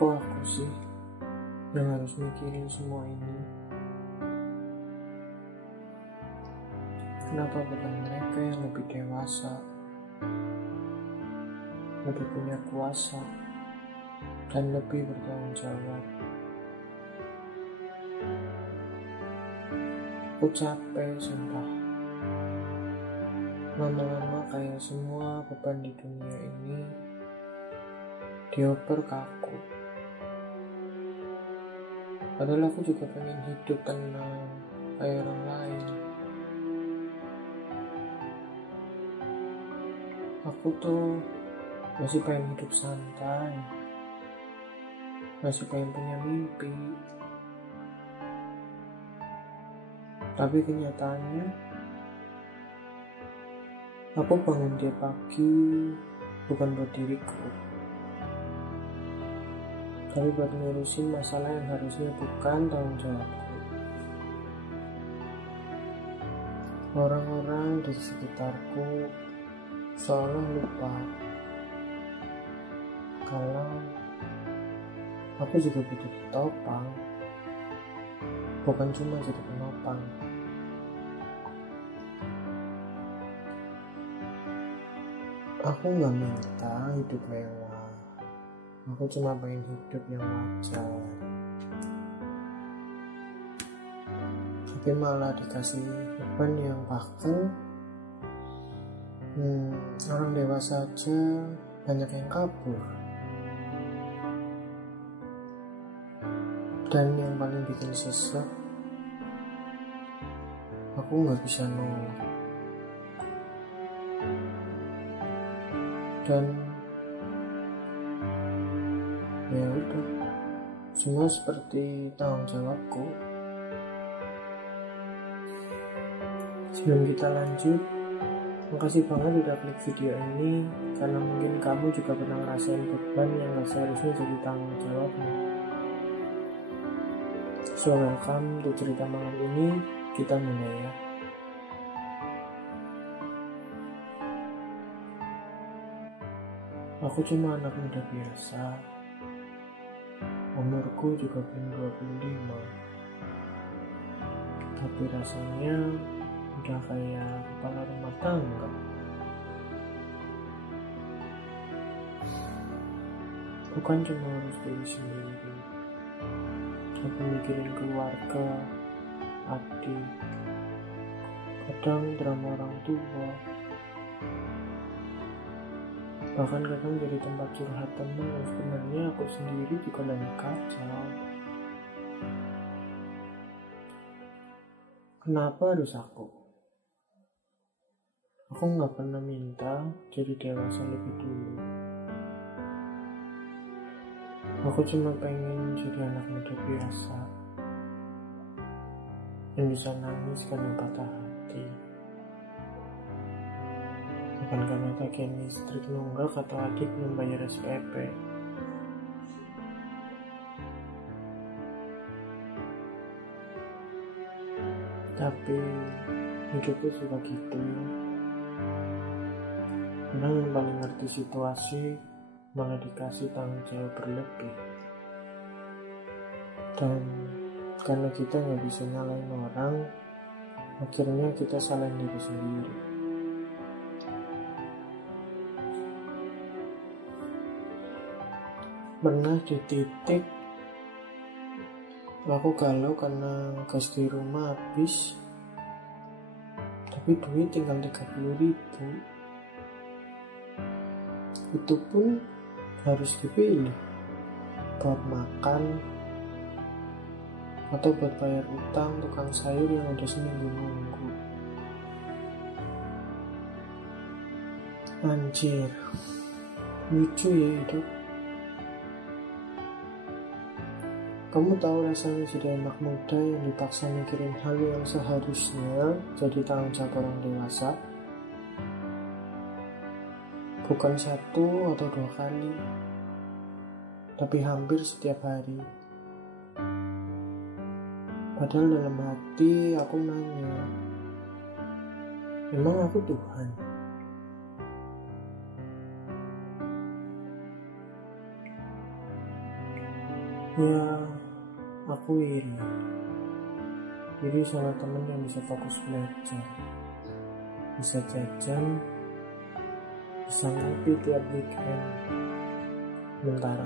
Kok aku sih yang harus mikirin semua ini? Kenapa bukan mereka yang lebih dewasa, lebih punya kuasa, dan lebih bertanggung jawab? Aku capek, sumpah. Lama-lama kayak semua beban di dunia ini dioper ke aku. Padahal aku juga pengen hidup tenang kayak orang lain. Aku tuh masih pengen hidup santai, masih pengen punya mimpi. Tapi kenyataannya, aku bangun tiap pagi bukan buat diriku, tapi buat ngurusin masalah yang harusnya bukan tanggung jawabku. Orang-orang di sekitarku seolah lupa kalau aku juga butuh ditopang, bukan cuma jadi penopang. Aku gak minta hidup mewah, aku cuma pengen hidup yang wajar. Tapi malah dikasih beban yang bahkan orang dewasa aja banyak yang kabur. Dan yang paling bikin sesek, aku gak bisa nolak. Dan ya udah, semua seperti tanggung jawabku. Sebelum kita lanjut, makasih banget udah klik video ini, karena mungkin kamu juga pernah ngerasain beban yang gak seharusnya jadi tanggung jawabmu. So welcome to cerita malam ini, kita mulai ya. Aku cuma anak muda biasa, umurku juga belum 25, tapi rasanya udah kayak kepala rumah tangga. Bukan cuma harus diri sendiri, tapi mikirin keluarga, adik, kadang drama orang tua, bahkan kadang jadi tempat curhat teman yang sebenarnya aku sendiri juga lagi kacau. Kenapa harus aku? Aku gak pernah minta jadi dewasa lebih dulu. Aku cuma pengen jadi anak muda biasa yang bisa nangis karena patah hati, bukan karena tagihan listrik nunggak atau adik belum bayar SPP. Tapi hidupku suka gitu ya. Orang yang paling ngerti situasi malah dikasih tanggung jawab berlebih. Dan karena kita gak bisa nyalain orang, akhirnya kita salahin diri sendiri. Pernah di titik aku galau karena gas di rumah habis, tapi duit tinggal 30.000. Itu pun harus dipilih, buat makan atau buat bayar utang tukang sayur yang udah seminggu nunggu. Anjir, lucu ya hidup. Kamu tahu rasanya jadi anak muda yang dipaksa mikirin hal yang seharusnya jadi tanggung jawab orang dewasa? Bukan 1 atau 2 kali, tapi hampir setiap hari. Padahal dalam hati aku nanya, emang aku Tuhan? Ya, aku iri sama temen yang bisa fokus belajar, bisa jajan, bisa ngopi tiap weekend. Sementara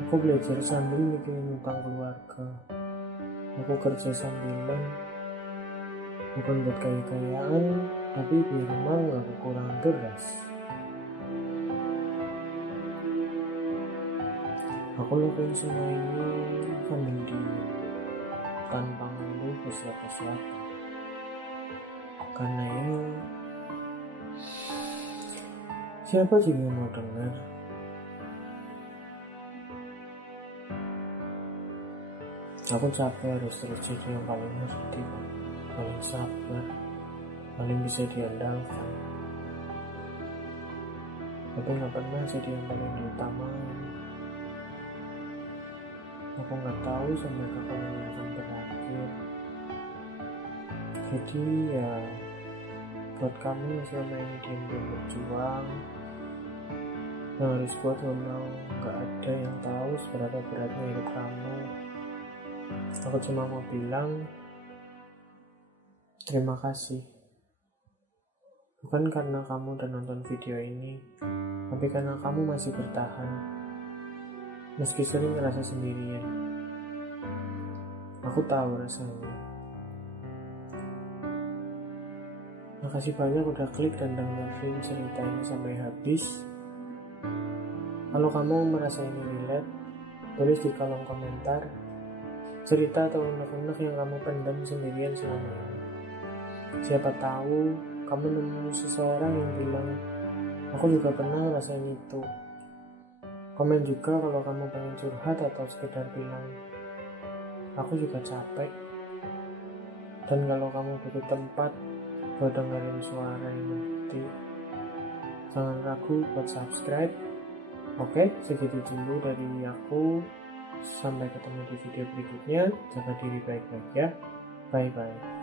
aku belajar sambil mikirin utang keluarga. Aku kerja sambilan, bukan buat kaya-kayaan, tapi biar rumah gak kekurangan beras. Aku lakuin semua ini sambil diam, tanpa ngeluh ke siapa-siapa. Karena ya, siapa juga yang mau dengar? Aku capek harus terus jadi yang paling ngerti, paling sabar, paling bisa diandalkan. Tapi gak pernah jadi yang paling diutamain. Aku gak tahu sampai kapan ini akan berakhir. Jadi ya, buat kamu yang selama ini diam-diam berjuang, yang harus kuat walau gak ada yang tahu seberapa beratnya hidup kamu, aku cuma mau bilang terima kasih. Bukan karena kamu udah nonton video ini, tapi karena kamu masih bertahan meski sering ngerasa sendirian. Aku tahu rasanya. Makasih banyak udah klik dan dengerin cerita ini sampai habis. Kalau kamu merasa ini relate, tulis di kolom komentar cerita atau unek-unek yang kamu pendam sendirian selama ini. Siapa tahu kamu nemu seseorang yang bilang, aku juga pernah ngerasain itu. Komen juga kalau kamu pengen curhat atau sekedar bilang, aku juga capek. Dan kalau kamu butuh tempat buat dengerin suara yang ngerti, jangan ragu buat subscribe. Oke, segitu dulu dari aku. Sampai ketemu di video berikutnya. Jaga diri baik-baik ya. Bye-bye.